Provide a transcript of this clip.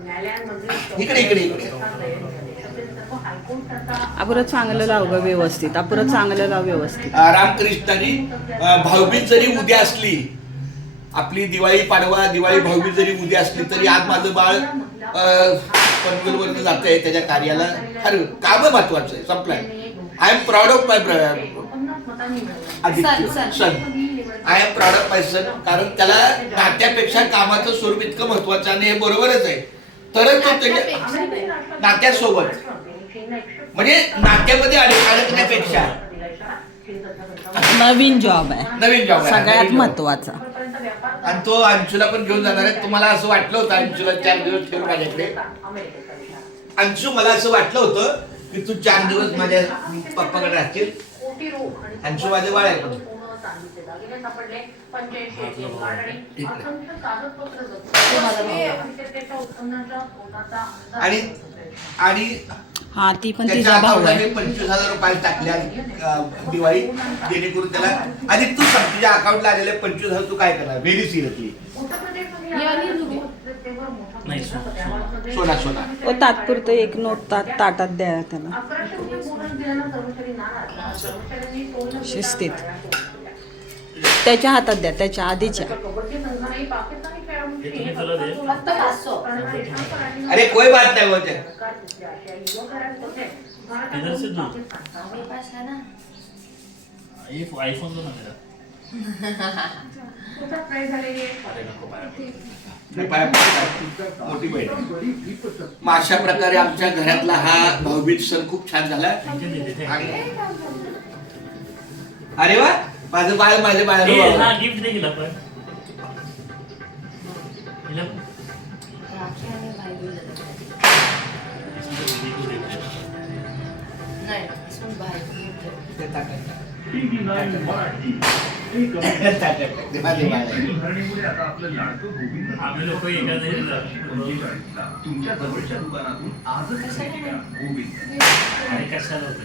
इकडे इकडे इकडे. आपण चांगलं लाव ग व्यवस्थित. आपण चांगलं लाव व्यवस्थित. रामकृष्णानी भाऊबीज जरी उद्या असली आपली दिवाळी पाडवा दिवाळी भाऊबीज जरी उद्या असली तरी आज माझं बाळ पनवेलवरनं जात आहे त्याच्या कार्याला अरे काम महत्वाचं आहे संपलाय. I am proud of my son I am proud of my son कारण त्याला नात्यापेक्षा कामाचं स्वरूप इतकं महत्वाचं आणि हे बरोबरच आहे. तरच तो त्याच्या नात्यासोबत. म्हणजे नात्यामध्ये अडक अडकण्यापेक्षा. नवीन जॉब आहे. नवीन जॉब आहे. सगळ्यात. महत्त्वाचा आणि तो अंशूला पण घेऊन जाणार आहे. तुम्हाला असं वाटलं होतं अंशूला चार दिवस ठेवून माझ्याकडे? अंशू मला असं वाटलं होतं की तू चार दिवस माझ्या पप्पाकडे राहतील अंशू माझे बाळ आहे आणि आणि हा ती पण अकाउंटला मी पंचवीस हजार रुपये टाकल्या अं, दिवाळी जेणेकरून त्याला आणि तू सांग तुझ्या अकाउंटला आलेले पंचवीस हजार तू काय करणार? व्हेरी सिरियसली सोना सोना. ओ तात्पुरतं एक नोट तात ताटात द्या त्याला. शिस्तीत त्याच्या हातात द्या त्याच्या आधीच्या. अरे कोई बात नाही बोलते इधर से दूर. ये आईफोन दो ना मेरा. मोठी बहीण. मग अशा प्रकारे आमच्या घरातला हा भाऊबीज सण खूप छान झाला. अरे वा. माझं बाळ माझे बाळ यू ये ना गिफ्ट दे हिला पण. हिला? इसमें तो दीदी को दे दे ते माझे बाळ आहे. आम्ही लोक एका जागी आणि कशाला होतं